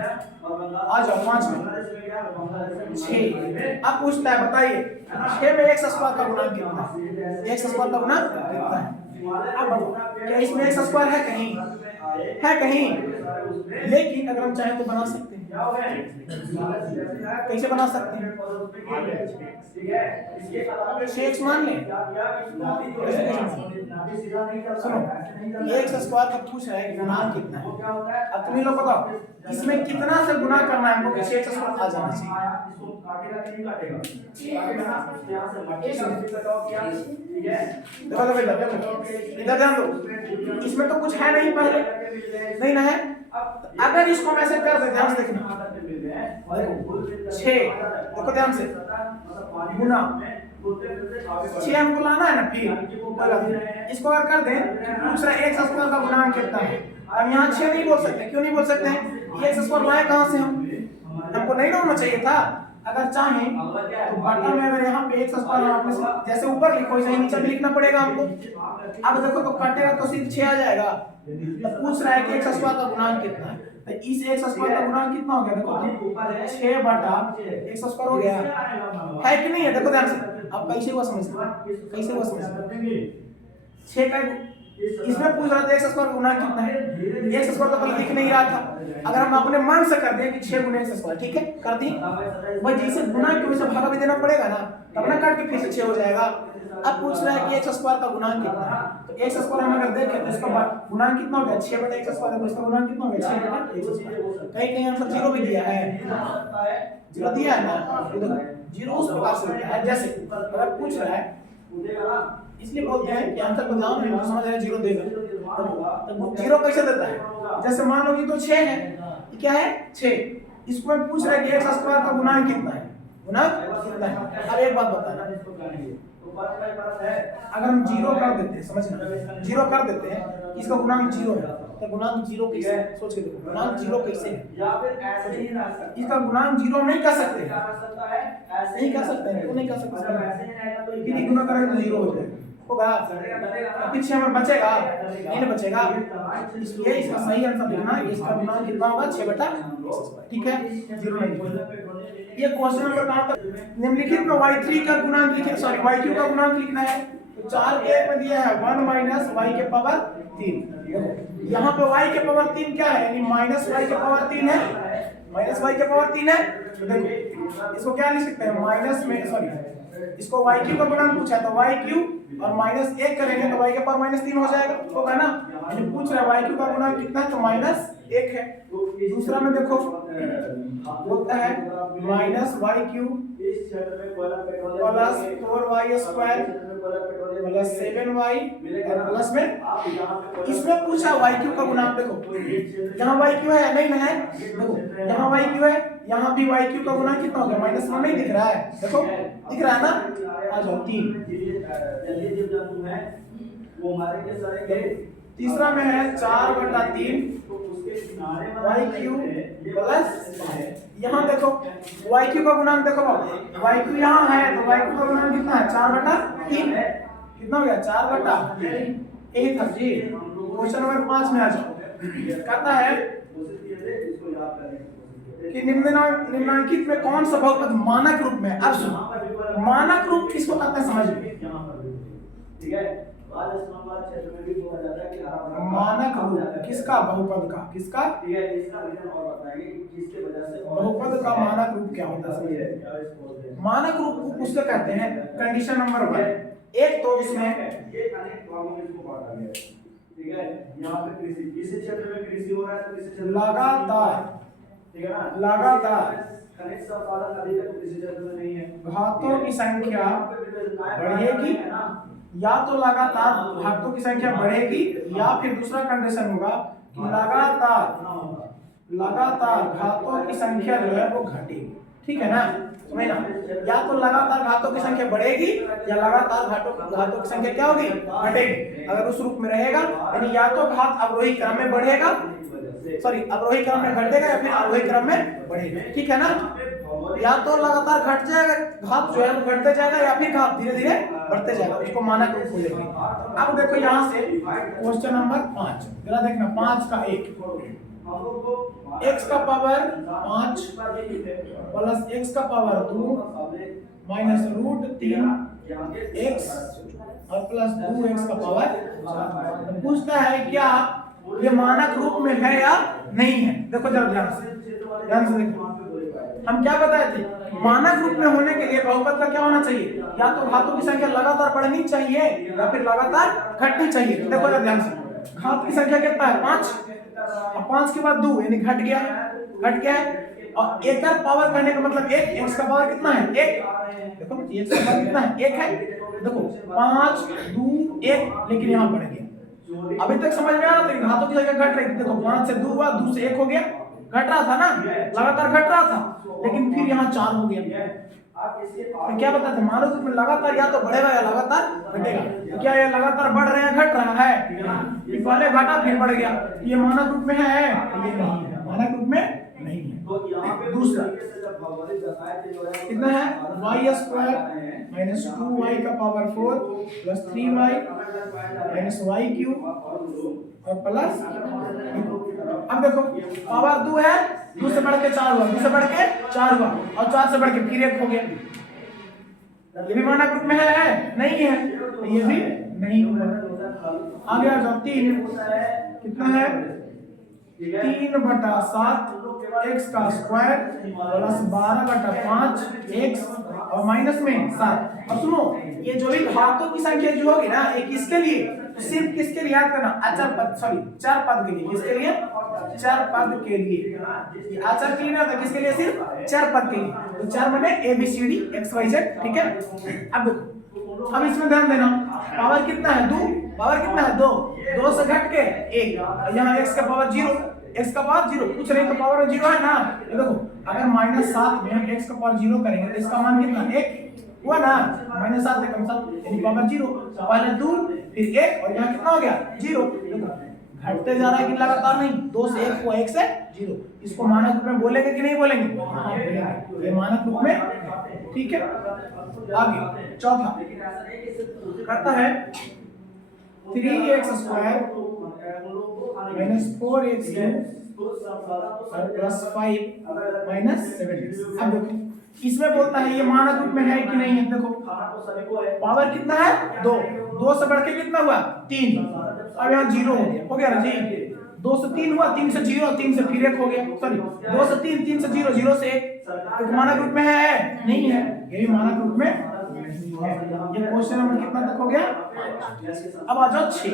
आ जाओ 5 में 6। अब पूछता है बताइए 6 में x² का गुणांक कितना है, x² का गुणांक कितना है। अब क्या इसमें x² है, कहीं है, कहीं, लेकिन अगर हम चाहें तो बना सकते हैं। कैसे बना सकते हैं, 6x मान लें। सुनो x² का पूछ रहा है गुणांक कितना है। अब तुम्हें लोग बताओ इसमें कितना से गुना करना है हमको कि 6x² आ जाना चाहिए। काटेगा कि नहीं काटेगा? काटेगा ना, यहाँ से मटेगा, फिर कटाव किया, ठीक है? देखो इधर ध्यान दो, इसमें तो कुछ है नहीं पहले, नहीं ना है। अगर इसको हम ऐसे कर देते, ध्यान से देखना, 6 देखो ध्यान से गुना 6 हमको लाना है ना, फिर इसको अगर कर दें दूसरा x स्क्वायर का गुणांक कितना है। अब यहाँ 6 नहीं बोल सकते, क्यों नहीं बोल सकते हैं? ये x स्क्वायर लाए कहाँ से हम? हमको नहीं ना होना चाहिए था। अगर चाहें तो बटा में अगर यहाँ पे x स्क्वायर आपने जैसे ऊपर लिखो वैसे ही नीचे भी लिखना पड़ेगा हमको। अब देखो तो काटेगा तो सीधे 6 आ जाएगा। तो पूछ रहा है कि x स्क्वायर का गुणांक कितना है, तो इस x स्क्वायर का गुणांक कितना हो गया? देखो 6 बटा x स्क्वायर हो गया है कि नहीं है? देखो ध्यान से, अब कैसे हुआ समझ, कैसे हुआ समझ 6 का इसमें पूछ रहा था x स्क्वायर का गुणांक कितना है। x स्क्वायर तो पहले दिख नहीं रहा था, अगर हम अपने मन से कर दें कि 6 गुना x स्क्वायर, ठीक है कर दी, भाई जैसे गुना के वैसे भागा भी देना पड़ेगा ना, तब ना काट के फिर से 6 हो जाएगा। अब पूछ रहा है कि x स्क्वायर का गुणांक कितना है, तो x स्क्वायर हम अगर देखें तो इसका गुणांक कितना हो गया? 6 बटा x स्क्वायर, तो इसका गुणांक कितना हो गया? 6 बटा x स्क्वायर। कहीं कहीं आंसर 0 भी दिया है, 0 दिया है ना, देखो 0 उस प्रकार से होता है जैसे अगर पूछ रहा है, इसलिए बोलते हैं कि आंसर बताओ नहीं तो समझ आया 0 देगा। तो 0 कैसे देता है? जैसे मान लो कि तो 6 है, क्या है 6, इसको हम पूछ रहे हैं कि x स्क्वायर का गुणांक कितना है, गुणांक कितना है। अब एक बात बताना, अगर हम 0 कर देते हैं, समझना 0 कर देते हैं, इसका गुणांक 0 है, तो गुणांक 0 कैसे है? सोच के देखो गुणांक 0 कैसे है, या फिर ऐसे ही रह सकता है। इसका गुणांक 0 नहीं कर सकते, नहीं कर सकते हैं, क्यों नहीं कर सकते? फिर गुना करेंगे तो 0 हो जाएगा, होगा पीछे हमें बचेगा नहीं, ना बचेगा। इसलिए इसका सही आंसर लिखना है, इसका गुणांक कितना होगा? 6 बटा, ठीक है 0 नहीं। ये क्वेश्चन नंबर कहां तक? निम्नलिखित में y3 का गुणांक लिखिए, सॉरी y2 का गुणांक लिखना है। तो 4 के 1 में दिया है 1 माइनस y के पावर 3, यहाँ पे y के पावर 3 क्या है, यानी माइनस y के पावर 3 है, माइनस y के पावर 3 है। तो देखो इसको क्या लिख सकते हैं, माइनस में, सॉरी इसको y3 का गुणांक पूछा तो y3 और माइनस 1 करेंगे तो y के पावर माइनस 3 हो जाएगा, होगा ना। ये पूछ रहा है y3 का गुणांक कितना है, तो माइनस 1 है। दूसरा में देखो होता है minus y3 plus 4y square plus 7y और प्लस में इसमें पूछा y3 का गुणांक। देखो यहाँ y3 है नहीं ना है, देखो यहाँ y3 है, यहाँ भी y3 का गुणांक कितना हो गया? माइनस में नहीं दिख रहा है, देखो दिख रहा है ना, आ जाओ 3। तीसरा में है 4 बटा 3 y3 प्लस, यहाँ देखो y3 का गुणांक देखो, y3 यहाँ है तो y3 का गुणांक कितना है? 4 बटा 3, कितना हो गया? 4 बटा 3। यही था जी। क्वेश्चन नंबर 5 में आ जाओ, कहता है कि निम्नलिखित में कौन सा बहुपद मानक रूप में। अब सुनो, मानक रूप किसको कहते हैं समझ लो, ठीक है। मानक रूप किसका? बहुपद का, किसका? बहुपद का मानक रूप क्या होता है? मानक रूप उसको कहते हैं कंडीशन नंबर 1, एक तो इसमें ठीक है, यहाँ पे कृषि, किसी क्षेत्र में कृषि हो रहा है तो किसी क्षेत्र लगातार, ठीक है ना, लगातार खनिज संसाधन अधिक है तो किसी क्षेत्र में नहीं है, घातों की संख्या बढ़ेगी, या तो लगातार घातों की संख्या बढ़ेगी, या फिर दूसरा कंडीशन होगा कि लगातार घातों की संख्या जो है वो घटेगी, ठीक है ना, समझना। या तो लगातार घातों की संख्या बढ़ेगी या लगातार घातों की संख्या क्या होगी? घटेगी। अगर उस रूप में रहेगा यानी या तो घात अवरोही क्रम में बढ़ेगा, सॉरी अवरोही क्रम में घटेगा या फिर आरोही क्रम में बढ़ेगा, ठीक है ना। या तो लगातार घट जाएगा, घात जो है वो घटते जाएगा, या फिर घात धीरे धीरे बढ़ते जाएगा, उसको मानक रूप बोलेंगे। अब देखो यहाँ से क्वेश्चन नंबर 5 जरा देखना, 5 का 1 x का पावर 5 प्लस x का पावर 2 माइनस रूट 3 x और प्लस 2x का पावर 4। पूछता है क्या ये मानक रूप में है या नहीं है। देखो जरा ध्यान से देखो, हम क्या बताए थे, मानक रूप में होने के लिए बहुपद का क्या होना चाहिए? या तो घातों की संख्या लगातार बढ़नी चाहिए या फिर लगातार घटनी चाहिए। देखो जरा ध्यान से, घात की संख्या कितना है? 5, 5 के बाद 2 यानी घट गया है, और एक का पावर कहने का मतलब एक, x का पावर कितना है? एक। देखो x का पावर कितना है? एक है। देखो 5 2 1, लेकिन यहाँ बढ़ गया। अभी तक समझ में आ रहा था घातों की संख्या घट रही थी। देखो 5 से 2 हुआ, 2 से 1 हो गया, घट रहा था ना, लगातार घट रहा था, लेकिन फिर यहाँ 4 हो गया। तो क्या बताते हैं, मानो कि लगातार या तो बढ़ेगा या लगातार घटेगा। तो क्या ये लगातार बढ़ रहा है, घट रहा है? ये पहले घटा फिर बढ़ गया। ये मानक रूप में है? ये नहीं है, मानक रूप में नहीं है। दूसरा कितना है? y स्क्वायर माइनस 2y का power 4 plus 3y minus y cube और प्लस। अब देखो पावर 2 है, 2 से बढ़ के 4 हुआ, 2 से बढ़ के 4 हुआ, और 4 से बढ़ के फिर 1 हो गया। ये भी मानक रूप में है? नहीं है, ये भी नहीं हुआ। आगे आ जाओ 3 कितना है? 3/7 x का स्क्वायर प्लस 12/5 x और माइनस में 7। और सुनो, ये जो भी घातों की संख्या जो होगी ना, एक किसके लिए, सिर्फ किसके लिए याद करना? अचर पद, सॉरी चर पद के लिए। किसके लिए? चर पद के लिए। ये अचर के लिए ना था, किसके लिए? सिर्फ चर पद के लिए। तो चर माने ABCD XYZ, ठीक है। अब देखो, अब इसमें ध्यान देना, पावर कितना है? 2। पावर कितना है? 2। 2 से घट के 1, यहाँ x का पावर 0, x का पावर 0, कुछ नहीं तो पावर 0 है ना। ये देखो, अगर -7 में हम x का पावर 0 करेंगे तो इसका मान कितना? 1 हुआ ना, -7 से कम 7 यानी पावर 0। पहले 2 फिर 1 और यहाँ कितना हो गया? 0। देखो घटते जा रहा है कि लगातार नहीं, 2 से 1 को 1 से 0। इसको मानक रूप में बोलेंगे कि नहीं बोलेंगे? हाँ बोलेंगे, ये मानक रूप में, ठीक है। आगे चौथा करता है 3x square minus 4x plus 5 minus 7x। अब देखो इसमें बोलता है ये मानक रूप में है कि नहीं है। देखो पावर कितना है? 2। 2 से बढ़ के कितना हुआ? 3। अब यहाँ 0 हो गया ना जी। 2 से 3 हुआ, 3 से 0, 3 से फिर 1 हो गया, सॉरी 2 से 3, 3 से 0, 0 से 1। तो मानक रूप में है? नहीं है, ये भी मानक रूप में नहीं है। ये क्वेश्चन नंबर कितना तक हो गया? अब आ जाओ 6।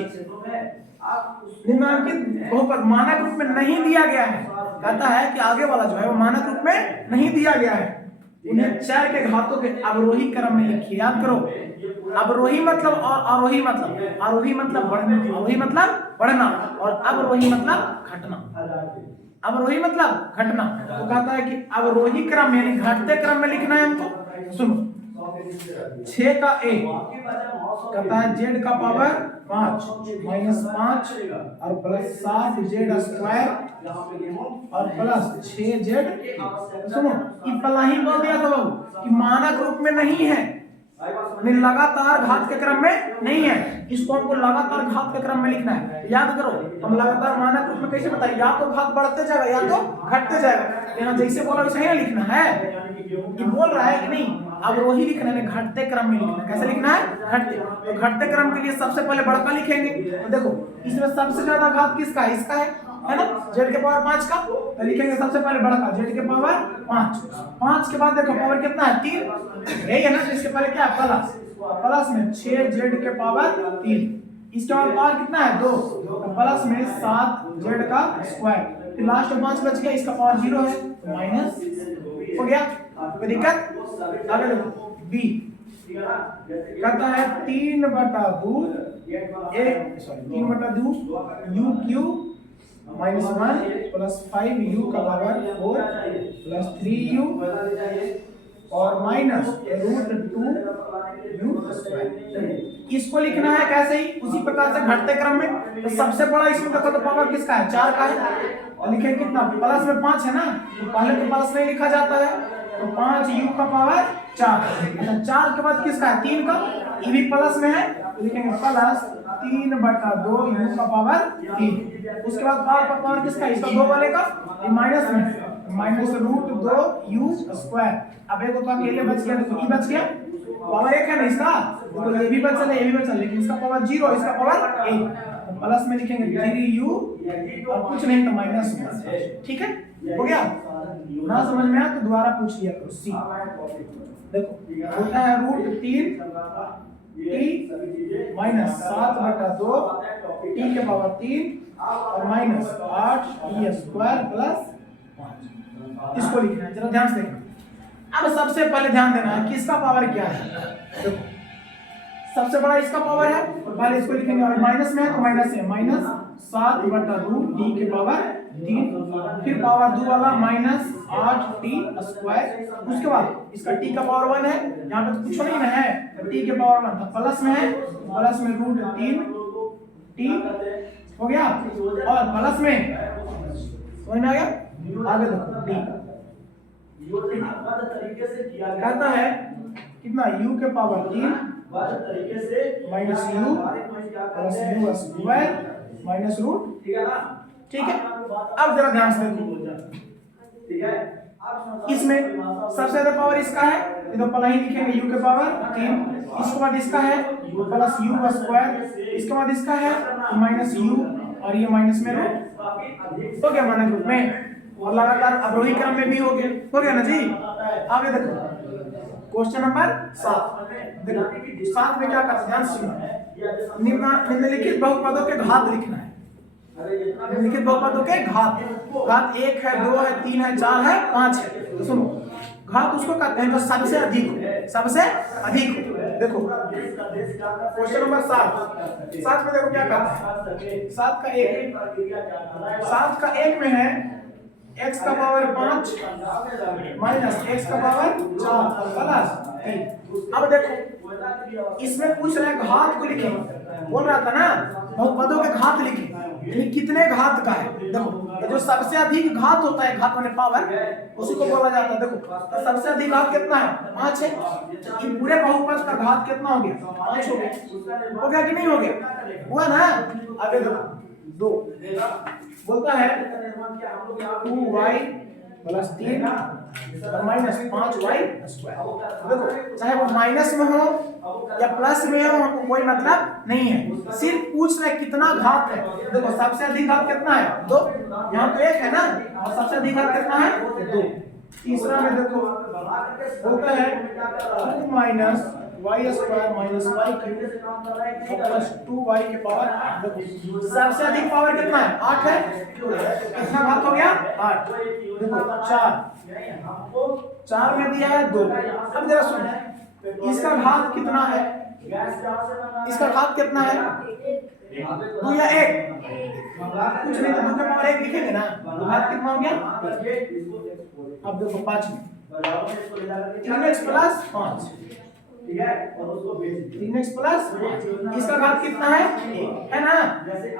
निम्नलिखित बहुपद मानक रूप में नहीं दिया गया है। कहता है कि आगे वाला जो है वो मानक रूप में नहीं दिया गया है। उन्हें चर के घातों के अवरोही क्रम में लिखिए। याद करो, अवरोही मतलब और आरोही मतलब। आरोही मतलब बढ़ना, अवरोही मतलब बढ़ना, और अवरोही मतलब घटना। अवरोही मतलब घटना। तो कहता है कि अवरोही क्रम यानी घटते क्रम में लिखना है हमको। सुनो 6 का a कहता है z का पावर 5 माइनस 5 और प्लस 7 z स्क्वायर और प्लस 6z। सुनो ये पहला ही बोल दिया था बाबू कि मानक रूप में नहीं है, लगातार घात के क्रम में नहीं है। इसको हमको लगातार घात के क्रम में लिखना है। याद करो, हम लगातार मानक रूप में कैसे बताएं? या तो घात बढ़ते जाएगा या तो घटते जाएगा। यहाँ जैसे बोला वैसे ही लिखना है। ये बोल रहा है कि नहीं अवरोही लिखना है, घटते क्रम में लिखना है। कैसे लिखना है? घटते। तो घटते क्रम के लिए सबसे पहले बड़का लिखेंगे। तो देखो इसमें सबसे ज्यादा घात किसका है? इसका है ना, z के पावर 5 का। तो लिखेंगे सबसे पहले बड़का z के पावर 5। 5 के बाद देखो पावर कितना है? 3, यही है ना। इसके पहले क्या? प्लस, प्लस में 6z के पावर 3। इसके बाद पावर कितना है? 2, तो प्लस में 7z का स्क्वायर। फिर लास्ट में 5 बच गया, इसका पावर 0 है तो माइनस हो गया। कोई दिक्कत? आगे देखो b कहता है 3/2 u cube minus 1 plus 5u का पावर 4 प्लस 3u और माइनस √2u स्क्वायर। इसको लिखना है कैसे ही? उसी प्रकार से घटते क्रम में। तो सबसे बड़ा इसमें देखो तो पावर किसका है? 4 का है। लिखे कितना? प्लस में 5 है ना, तो पहले तो प्लस नहीं लिखा जाता है, तो 5u का पावर 4। अच्छा 4 के बाद किसका है? 3 का। ये भी प्लस में है तो लिखेंगे प्लस 3/2 u का पावर 3। उसके बाद पावर किसका? इसका 2 वाले का। ये माइनस में माइनस √2u स्क्वायर। अब एक तो अकेले बच गया, देखो ये बच गया, पावर 1 है ना इसका, तो ये भी बचा ले, ये भी बचा, लेकिन इसका पावर 0, इसका पावर 1। तो प्लस में लिखेंगे 3u और कुछ नहीं तो माइनस 1। ठीक है, हो गया ना? समझ में आया तो दोबारा पूछ लिया करो। सी देखो होता है √3 t माइनस 7/2 t के पावर 3 और माइनस 8 t स्क्वायर प्लस 5। इसको लिखना है, जरा ध्यान से देखना। अब सबसे पहले ध्यान देना है कि इसका पावर क्या है। देखो सबसे बड़ा इसका पावर है, पहले इसको लिखेंगे, और माइनस में है तो माइनस है, माइनस 7/2 टी के पावर 3, फिर पावर 2 वाला माइनस 8t स्क्वायर। उसके बाद इसका t का पावर 1 है, यहाँ पे तो कुछ नहीं है, तो t के पावर 1 तो प्लस में है, प्लस में √3t हो गया, और प्लस में समझ में आ गया। आगे देखो t कहता है कितना, u के power 3 minus u plus u square minus root, ठीक है। अब जरा ध्यान से देखो, इसमें सबसे ज्यादा पावर इसका है, तो पहले ही लिखेंगे u के पावर 3, इसके बाद इसका है प्लस u स्क्वायर, इसके बाद इसका है माइनस u, और ये माइनस में रूट हो गया माना ग्रुप में, और लगातार अवरोही क्रम में भी हो गया ना जी। आगे देखो क्वेश्चन नंबर 7, देखो 7 में क्या करना है, ध्यान सुनो। निम्नलिखित बहुपदों के घात लिखना है, निम्नलिखित बहुपदों के घात 1 है, 2 है, 3 है, 4 है, 5 है। तो सुनो घात उसको कहते हैं जो सबसे अधिक हो, सबसे अधिक हो। देखो क्वेश्चन नंबर 7 में देखो क्या करना है, 7 का 1 में है x का पावर 5 माइनस x का पावर 4 प्लस 3। अब देखो इसमें पूछ रहे हैं घात को लिखें, बोल रहा था ना बहुपदों के घात लिखें, यानी कितने घात का है। देखो जो सबसे अधिक घात होता है, घात माने पावर, उसी को बोला जाता है। देखो तो सबसे अधिक घात कितना है, 5 है, ये पूरे बहुपद का घात कितना हो गया, 5 हो गया। हो गया कि नहीं हो गया, हुआ ना। आगे देखो 2 बोलता है 2y प्लस 3 और माइनस 5y स्क्वायर। देखो चाहे वो माइनस में हो या प्लस में हो, हमको कोई मतलब नहीं है, सिर्फ पूछ रहे कितना घात है। देखो सबसे अधिक घात कितना है, 2, यहाँ पे 1 है ना, और सबसे अधिक घात कितना है, 2। तीसरा में देखो बोलता है 2 minus y square minus y cube plus 2y के पावर 8। देखो सबसे अधिक पावर कितना है, 8 है, कितना घात हो गया, 8। देखो 4 में दिया है 2। अब जरा सुनो इसका घात कितना है, इसका घात कितना है, 2 या 1, कुछ नहीं, 2 के पावर 1 लिखेंगे ना, तो घात कितना हो गया। अब देखो 5 में 3x प्लस 5, ठीक है, और उसको 3x प्लस 5, इसका घात कितना है ना।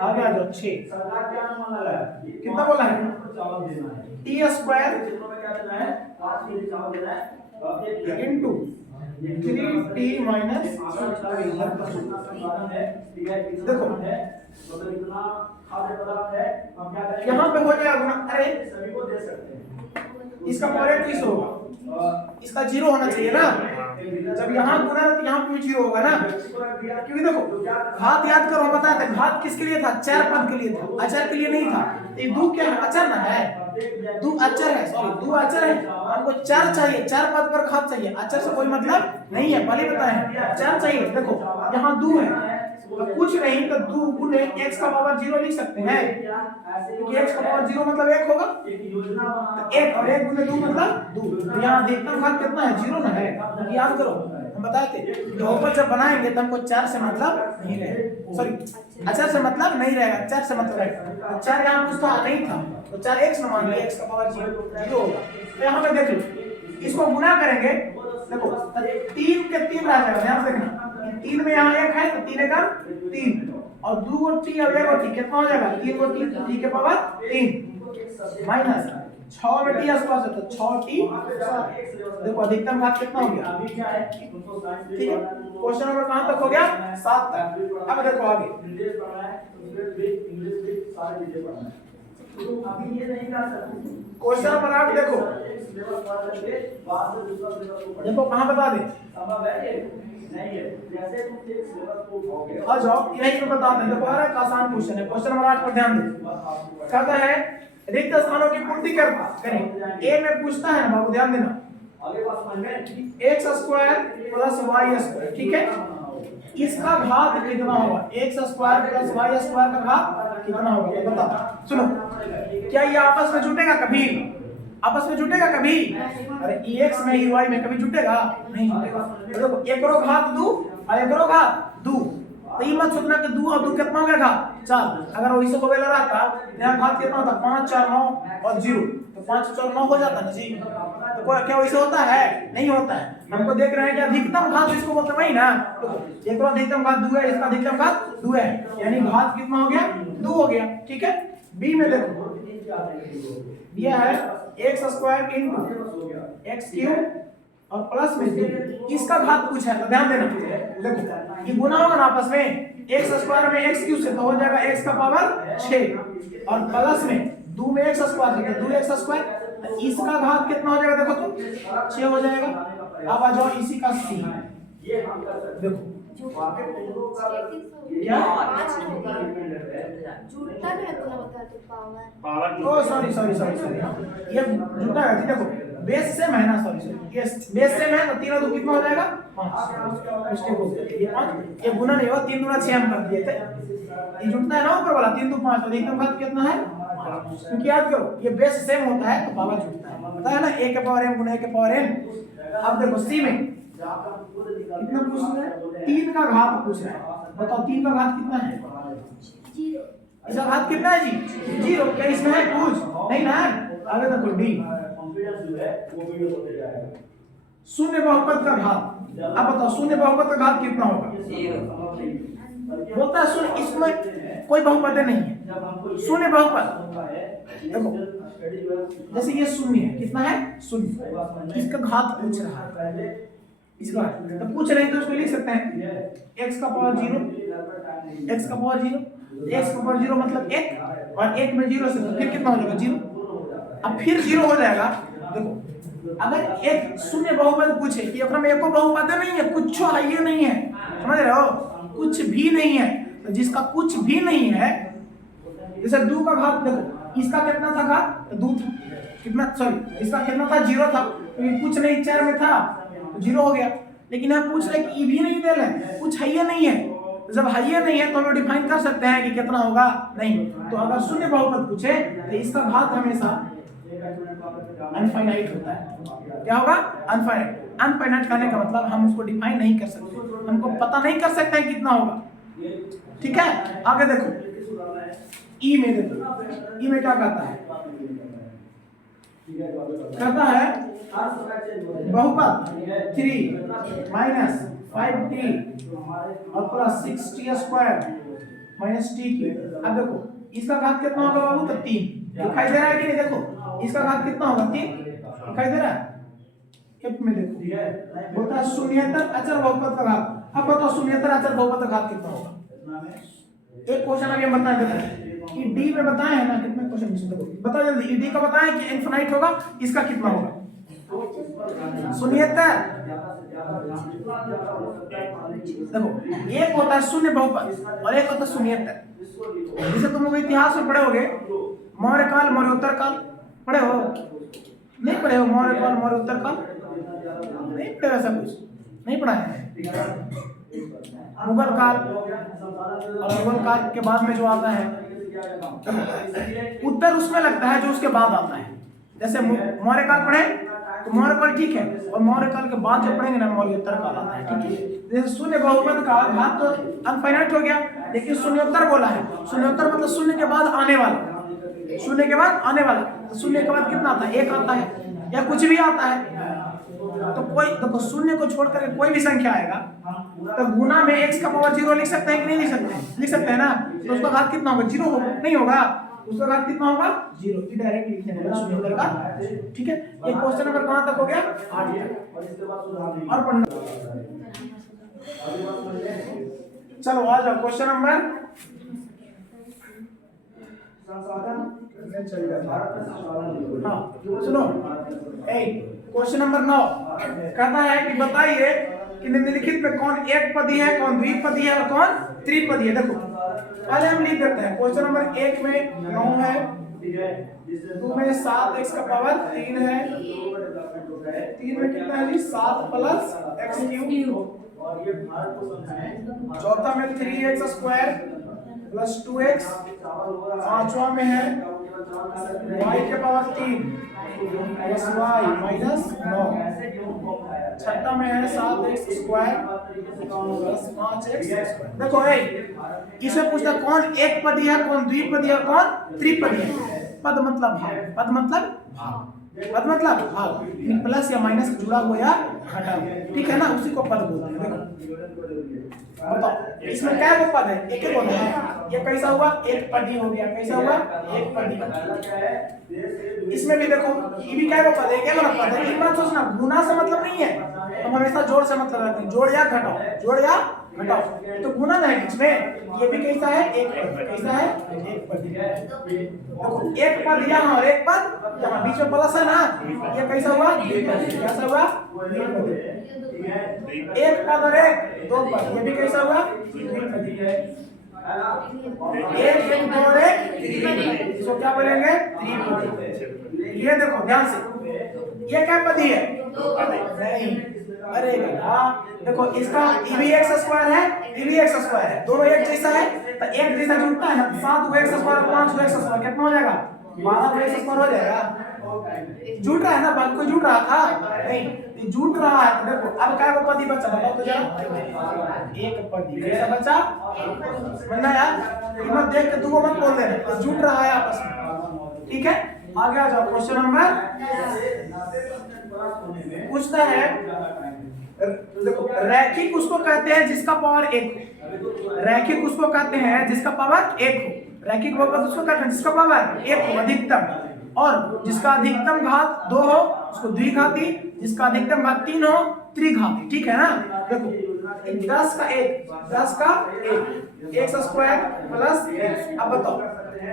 आगे आ जाओ 6, सरकार क्या नाम लगा है, कितना बोला है, चावल देना है, t स्क्वायर क्षेत्रों में क्या देना है, 5 केजी चावल देना है, इनटू 3t माइनस। देखो मतलब इतना खाद्य पदार्थ है, हम क्या करेंगे, यहाँ पे हो जाएगा गुना, अरे सभी को दे सकते हैं, इसका पावर 30 होगा, इसका 0 होना चाहिए ना, जब यहाँ गुना तो यहाँ पे 0 होगा ना, क्योंकि देखो घात याद करो, बताया था घात किसके लिए था, चर पद के लिए था, अचर के लिए नहीं था। ये 2 क्या है, अचर ना है, 2 अचर है, सॉरी 2 अचर है, हमको चर चाहिए, चर पद पर घात चाहिए, अचर से कोई मतलब नहीं है, पहले बताए चर चाहिए। देखो यहाँ 2 है तो कुछ नहीं तो 2 गुने x का पावर 0 लिख सकते हैं, क्योंकि x का पावर 0 मतलब 1 होगा, तो 1 और 1 गुने 2 मतलब 2। यहाँ अधिकतम घात कितना है, 0 ना है, तो याद करो हम बताए थे बहुपद जब बनाएंगे तो हमको 4 से मतलब नहीं रहेगा, सॉरी अचर से मतलब नहीं रहेगा, 4 से मतलब रहेगा। तो 4 यहाँ कुछ था नहीं था, तो 4x न मान लिया, x का पावर 0 होगा। तो यहाँ पे देख लो इसको गुना करेंगे, देखो 3 के 3 रह जाएगा, ध्यान देखना 3 में यहाँ 1 है तो 3 का 3, और 2 गो t और 1 गो t कितना हो जाएगा, 3 गो t के पावर 3 माइनस 6 में t स्क्वायर से तो 6t। देखो अधिकतम घात कितना हो गया, ठीक है। क्वेश्चन नंबर कहां तक हो गया, 7 तक। अब देखो आगे क्वेश्चन नंबर 8 देखो, देखो कहां बता दे, आ जाओ यही तो बता दें। देखो एक आसान क्वेश्चन है, क्वेश्चन नंबर 8 पर ध्यान दे। कहता है रिक्त स्थानों की पूर्ति करें। ए में पूछता है बाबू, ध्यान देना, x square plus y square, ठीक है। इसका घात कितना होगा, x square plus y square का घात कितना होगा, बता। सुनो क्या ये आपस में जुटेगा कभी, आपस में जुटेगा कभी? अरे EX में EY में कभी जुटेगा? नहीं जुटेगा। तो देखो एकरो घात 2 और एकरो घात 2, तो ये मत सोचना कि 2 और 2 कितना हो गया घात 4। अगर वैसे को बेला रहता यहाँ घात कितना होता? 5 4 9 और 0, तो 5 4 9 हो जाता ना जी। तो क्या वैसे होता है? नहीं होता है। हमको देख रहे हैं कि अधिकतम घात इसको बोलते हैं, वही ना। तो एकरो अधिकतम घात 2 है, इसका अधिकतम घात 2 है, यानी घात कितना हो गया? 2 हो गया। ठीक है। बी में देखो दिया है x² × x³ और प्लस में 2, इसका घात पूछा है, तो ध्यान देना। देखो ये गुना होगा ना आपस में, x² में x³ से तो हो जाएगा x का पावर 6 और प्लस में 2 में x² से 2x², तो इसका घात कितना हो जाएगा? देखो तो 6 हो जाएगा। अब आ जाओ इसी का c, देखो क्या जुड़ता भी है तो बता तो पावर। ओ सॉरी ये जुटा है जी। देखो बेस सेम है ना, सॉरी ये बेस सेम है, तो 3 और 2 कितना हो जाएगा? 5। मिस्टेक हो गई, ये 5, ये गुना नहीं होगा, 3 दूना 6 हम कर दिए थे। ये जुटता है ना ऊपर वाला, 3 2 5, तो एकदम घात कितना है? क्योंकि याद करो ये बेस सेम होता है तो पावर जुटता है, पता है ना, a के पावर m गुना a के पावर n। अब देखो सी में कितना पूछ रहा है? 3 का घात पूछ रहा है। बताओ 3 का घात कितना है? 0। इसका घात कितना है जी? 0। क्या इसमें है कुछ? नहीं ना। आगे देखो डी, शून्य बहुपद का घात। अब बताओ शून्य बहुपद का घात कितना होगा? 0 होता है शून्य, इसमें कोई बहुपद नहीं है। शून्य बहुपद देखो जैसे ये शून्य है, कितना है? शून्य। इसका घात पूछ रहा है, इसका तो पूछ रहे हैं तो उसको लिख सकते हैं x का पावर 0, x का पावर 0, x का पावर 0 मतलब 1 और 1 में 0 से तो फिर कितना हो जाएगा? 0। अब फिर 0 हो जाएगा। देखो अगर एक शून्य बहुपद पूछे कि ओकरा में एको बहुपद नहीं है, कुछ है ये नहीं है, समझ रहे हो? कुछ भी नहीं है, तो जिसका कुछ भी नहीं है, जैसे 2 का घात देखो, इसका कितना था घात? 2 था। कितना सॉरी इसका कितना था? 0 था, तो ये कुछ नहीं 4 में था तो 0 हो गया। लेकिन आप पूछ रहे कि भी नहीं दे रहे, कुछ है ये नहीं है, तो जब है ये नहीं है तो हम डिफाइन कर सकते हैं कि कितना होगा? नहीं। तो अगर शून्य बहुपद पूछे तो इसका घात हमेशा अनफाइनाइट होता है। क्या होगा? अनफाइनाइट। अनफाइनाइट कहने का मतलब हम उसको डिफाइन नहीं कर सकते, हमको पता नहीं कर सकते हैं कितना होगा। ठीक है। आगे देखो ई में, देखो ई में क्या कहता है? कहता है बहुपद 3 माइनस 5t और प्लस 6t² माइनस t³। अब देखो इसका घात कितना होगा बाबू? तो 3 दिखाई दे रहा है कि नहीं? देखो इसका घात कितना होगा? 3 दिखाई दे रहा है। एक में देखो बोलता है शून्येतर अचर बहुपद का घात। अब बताओ शून्येतर अचर बहुपद का घात कितना होगा? एक क्वेश्चन अभी हम बता देते हैं कि डी में बताए हैं ना, कितने क्वेश्चन इसमें देखो बताओ जल्दी। डी का बताएं कि इनफिनाइट होगा, इसका कितना होगा? शून्येतर। देखो एक होता है शून्य बहुपद और एक होता है शून्येतर। जैसे तुम लोग इतिहास में पढ़े होगे, मौर्य काल मौर्योत्तर काल पढ़े हो? नहीं पढ़े हो? मौर्य काल मौर्योत्तर काल नहीं पढ़े, ऐसा कुछ नहीं पढ़ा है। मुगल काल और मुगल काल के बाद में जो आता है उत्तर उसमें लगता है जो उसके बाद आता है। जैसे मौर्य काल पढ़े तो मौर्य काल ठीक है, और मौर्य काल के बाद जो पढ़ेंगे ना मौर्योत्तर काल आता है। ठीक है। जैसे शून्य बहुपद का घात तो अनफाइनाइट हो गया, लेकिन शून्योत्तर बोला है। शून्योत्तर मतलब शून्य के बाद आने वाला, शून्य के बाद आने वाला। तो शून्य के बाद कितना आता है? 1 आता है या कुछ भी आता है। तो कोई देखो शून्य को छोड़ करके कोई भी संख्या आएगा तो गुना में x का पावर 0 लिख सकते हैं कि नहीं लिख सकते? लिख सकते हैं ना। तो उसका घात कितना होगा? 0 होगा? नहीं होगा। उसका घात कितना होगा? 0। ये डायरेक्ट लिखने वाला शून्येतर का। ठीक है। ये क्वेश्चन नंबर कहां तक हो गया? 8 तक। और पढ़ना चलो आ जाओ क्वेश्चन नंबर हाँ सुनो 8। क्वेश्चन नंबर 9 कहता है कि बताइए कि निम्नलिखित में कौन एक पदी है, कौन द्विपदी है और कौन त्रिपदी है। देखो पहले हम लिख देते हैं। क्वेश्चन नंबर 1 में 9 है, 2 में 7x का पावर 3 है, 3 में कितना है जी? 7 प्लस x³, चौथा में 3x² प्लस 2x, पांचवा में है y के पावर 3 प्लस y माइनस 9। छठा में है 7x square plus 5x square. देखो ए इसमें पूछता कौन एक पदी है, कौन द्विपदी है, कौन त्रिपदी है। पद मतलब भाग, पद मतलब भाग, पद मतलब भाग, प्लस या माइनस जुड़ा हुआ या घटा हुआ, ठीक है ना, उसी को पद बोलते हैं। देखो बताओ इसमें क्या वो पद है, एक एक होता है। ये कैसा हुआ, एक पदी हो गया, कैसा हुआ, एक पदी। इसमें भी देखो ये भी क्या वो पद है, क्या वाला पद है। एक बात सोचना, गुना से मतलब नहीं है, हम हमेशा जोड़ से मतलब रखते हैं, जोड़ या घटाओ, जोड़ या घटाओ, तो गुना है बीच में। ये भी कैसा है, एक पद, कैसा है, एक पद। देखो एक पद यहाँ और एक पद यहाँ, बीच में प्लस है ना, ये कैसा हुआ, कैसा हुआ, एक पद और एक दो पद, ये भी कैसा हुआ, एक एक दो और एक, इसको क्या बोलेंगे, त्रिपदी। ये देखो ध्यान से, ये क्या पदी है, नहीं, अरे बेटा देखो इसका ये भी x स्क्वायर है, ये भी x स्क्वायर है, दोनों एक जैसा है, तो एक जैसा जुड़ता है ना, 7x स्क्वायर 5x स्क्वायर कितना हो जाएगा, 12x स्क्वायर हो जाएगा। जुड़ रहा है ना, बात कोई जुड़ रहा था नहीं, ये जुड़ रहा है। तो देखो अब क्या पदी बचा, बताओ तो जरा, एक पदी कैसा बचा, समझना यार, मत देख के तू मत बोल देना, जुड़ रहा है आपस में, ठीक है। आगे आ जाओ, क्वेश्चन नंबर पूछता है, देखो रैखिक उसको कहते हैं जिसका पावर 1 हो, रैखिक उसको कहते हैं जिसका पावर 1 हो, रैखिक बहुपद उसको कहते हैं जिसका पावर 1 हो अधिकतम, और जिसका अधिकतम घात 2 हो उसको द्विघाती, जिसका अधिकतम घात 3 हो त्रिघाती, ठीक है ना। देखो 10 का 1 x स्क्वायर प्लस x। अब बताओ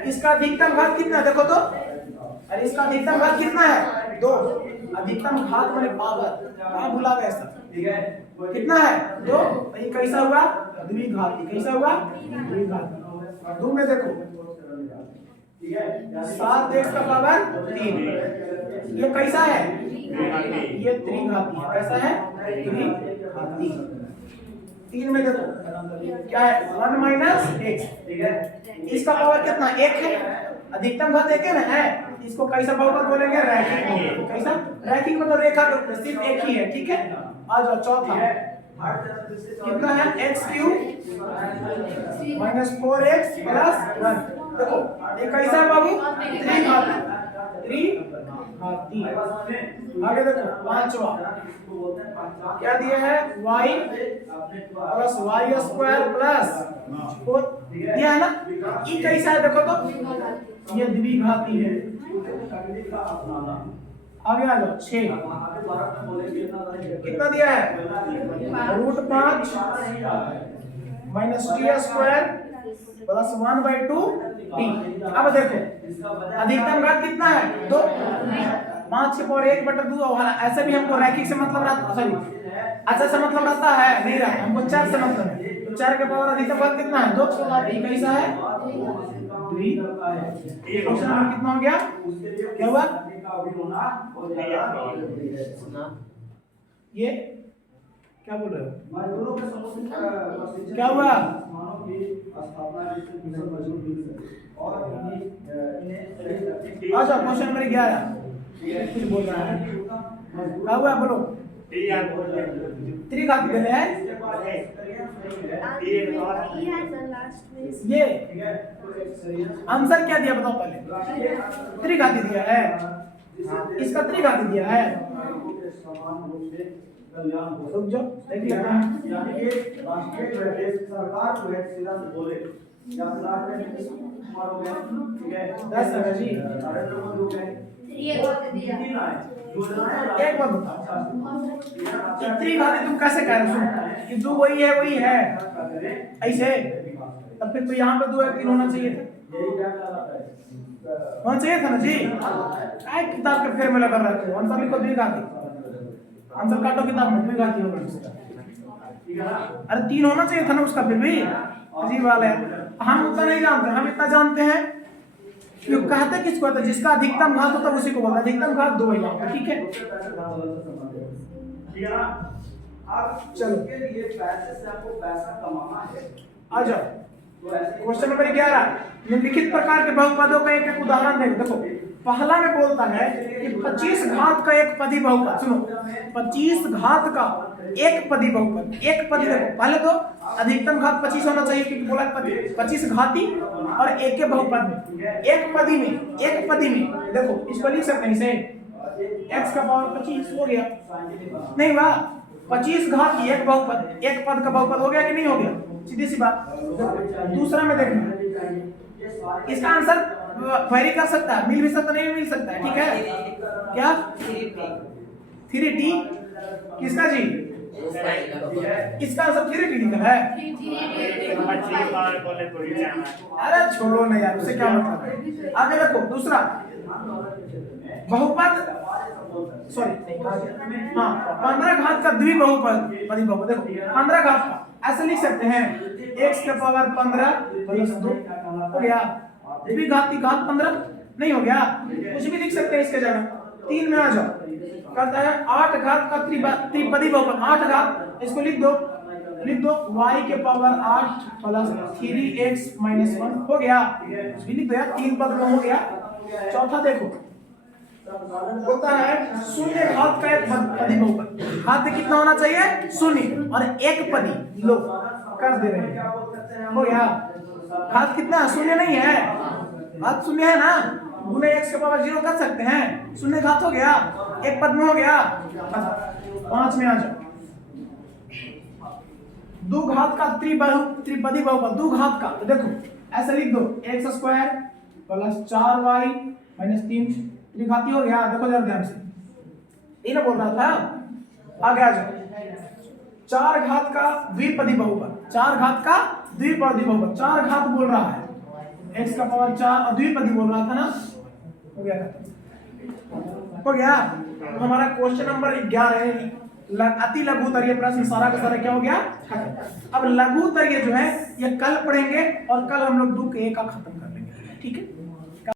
इसका अधिकतम घात कितना है, देखो तो, अरे इसका अधिकतम घात कितना है, 2। अधिकतम घात माने पावर, कहां भुला गए सब, कितना है, 2। ये कैसा हुआ, द्विघाती, कैसा हुआ, द्विघाती। 2 में देखो 7x का पावर 3, ये कैसा है, ये त्रिघाती है, कैसा है, त्रिघाती। 3 में देखो क्या है, 1 माइनस x, इसका पावर कितना, 1 है, अधिकतम घात 1 है ना, है, इसको कैसा बहुपद बोलेंगे, रैखिक बहुपद। कैसा, रैखिक मतलब रेखा के ऊपर सिर्फ एक ही है, ठीक है। आ जाओ चौथा, कितना है, x³ माइनस 4x प्लस 1। देखो ये कैसा है बाबू, त्रिघाती, त्रिघाती। आगे देखो पांचवा क्या दिया है, y plus y square plus 4 दिया है ना, ये कैसा है, देखो तो ये द्विघाती है। आगे आ जाओ 6, कितना दिया है, √5 minus t square plus 1/2 t। अब देखो अधिकतम घात कितना है, 2, 5 के पावर 1/2 वाला। ऐसे भी हमको रैखिक से मतलब रहता, सॉरी अच्छा से मतलब रहता है, नहीं रहता, हमको 4 से मतलब है, तो 4 के पावर अधिकतम घात कितना है, 2। ये कैसा है, क्वेश्चन नंबर कितना हो गया, क्या हुआ, ये क्या बोल रहे हो, क्या हुआ, अच्छा क्वेश्चन नंबर 11 कुछ बोल रहा है, क्या हुआ बोलो, त्रिघाती दिया है, ये आंसर क्या दिया बताओ पहले, त्रिघाती दिया है, इसका त्रिघाती दिया है। रुक जाओ देख लेते हैं, यानी कि राष्ट्रीय जो है देश सरकार जो है सीधा बोले या फिलहाल में कुमार हो गए, ठीक है 10 है जी, नरेंद्र मोदी हो गए, ये दिया एक बार बताओ त्रिघाती तुम कैसे कह रहे हो, कि जो वही है ऐसे, तब फिर तो यहाँ पे 2 या 3 होना चाहिए था, होना चाहिए था ना जी। काय किताब के फेर में लगा रखे हो, आंसर लिखो द्विघाती, आंसर काटो किताब में, द्विघाती होगा, अरे 3 होना चाहिए था ना उसका, फिर भी अजीब वाला है। हम उतना नहीं जानते, हम इतना जानते हैं कि कहते किसको होता है, जिसका अधिकतम घात होता है उसी को बोलते हैं, अधिकतम घात 2 ही होता है, ठीक है। अब चलो के लिए पैसे से आपको पैसा कमाना है, आ जाओ क्वेश्चन नंबर 11, निम्नलिखित प्रकार के बहुपदों का एक एक उदाहरण देखो। पहला में बोलता है कि 25 घात का एक पदी बहुपद, सुनो 25 घात का एक पदी बहुपद, एक पदी देखो, पहले तो अधिकतम घात 25 होना चाहिए क्योंकि बोला 25 घाती और एक के बहुपद में, एक पदी में देखो, इसको लिख सकते हैं इसे x का पावर 25 हो गया, नहीं वाह 25 घात की एक बहुपद, एक पद का बहुपद हो गया कि नहीं हो गया, सीधी सी बात। दूसरा में देखना, इसका आंसर वेरी कर सकता है, मिल भी सकता नहीं मिल सकता है, ठीक है क्या 3t किसका जी, इसका आंसर 3t निकला है। अरे छोड़ो ना यार, उससे क्या मतलब है। आगे देखो दूसरा बहुपद, सॉरी हाँ 15 घात का द्विबहुपद, पदी बहुपद देखो 15 घात का ऐसे लिख सकते हैं x का पावर 15 प्लस 2 हो गया, द्विघात की घात 15 नहीं हो गया, कुछ भी लिख सकते हैं इसके जगह। 3 में आ जाओ, कहता है 8 घात का त्रिपदी बहुपद, 8 घात, इसको लिख दो y के पावर 8 प्लस 3x माइनस 1 हो गया, लिख दो यार, 3 पद में हो गया। चौथा देखो बोलता है शून्य घात का एक पदी बहुपद, घात कितना होना चाहिए शून्य और एक पदी, लो कर दे रहे हैं, हो गया घात कितना शून्य नहीं है, घात शून्य है ना, गुने x के पावर 0 कर सकते हैं, शून्य घात हो गया, एक पद में हो गया। 5 में आ जाओ, दो घात का त्रिपदी बहुपद, दो घात का, तो देखो ऐसे लिख दो x square plus 4y minus 3 त्रिघाती हो गया, देखो जरा ध्यान से, ये ना बोल रहा था। आगे आ जाओ, 4 घात का द्विपदी बहुपद, 4 घात का द्विपदी बहुपद, 4 घात बोल रहा है, x का पावर 4 और द्विपदी बोल रहा था ना, हो गया हो गया। तो हमारा क्वेश्चन नंबर 11 है अति लघु तरीय प्रश्न, सारा का सारा क्या हो गया खत्म। अब लघु तरीय जो है ये कल पढ़ेंगे और कल हम लोग 2 के 1 का खत्म कर लेंगे, ठीक है।